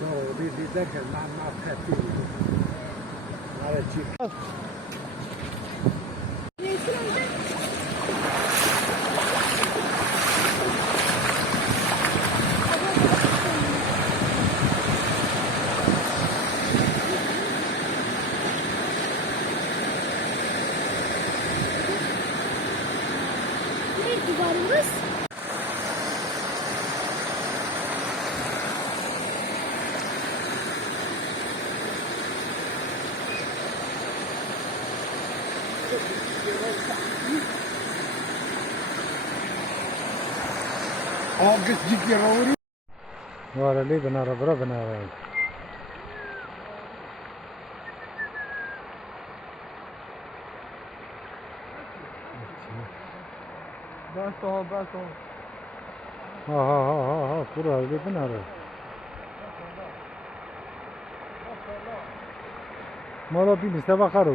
No, di derken ma fatti. Ara çık. Duvarımız. August dik yalavru. Var Ali bana bura bana. Bas o. Ha bura Ali bana. Mala bir liste bakar o.